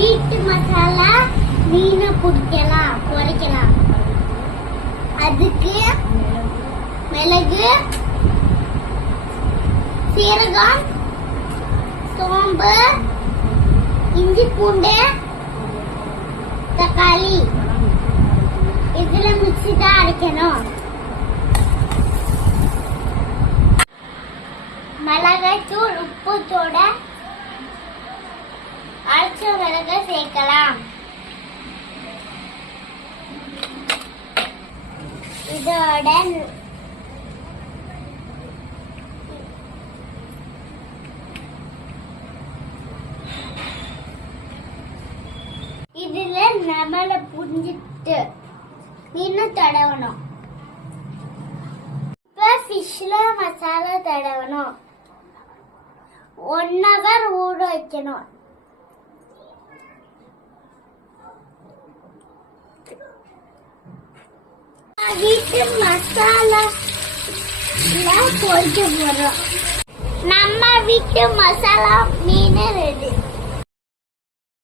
வீட்டு மசாலா மீனை பொரிக்கலாம். அதுக்கு மிளகு, சீரகம், சோம்பு, இஞ்சி, பூண்டு, தக்காளி இதுல மிக்ஸி தான் அரைக்கணும். மிளகாய் தூள், உப்பு தூட அரைச்ச மிளகா சேர்க்கலாம். இதோட இதுல நம்மள புரிஞ்சிட்டு மீன் தடவணும். இப்ப ஃபிஷ்ல மசாலா தடவணும். 1 hour ஊற வைக்கணும். வீட்டு மசாலா பொரிக்க போறோம். நம்ம வீட்டு மசாலா மீன் ரெடி.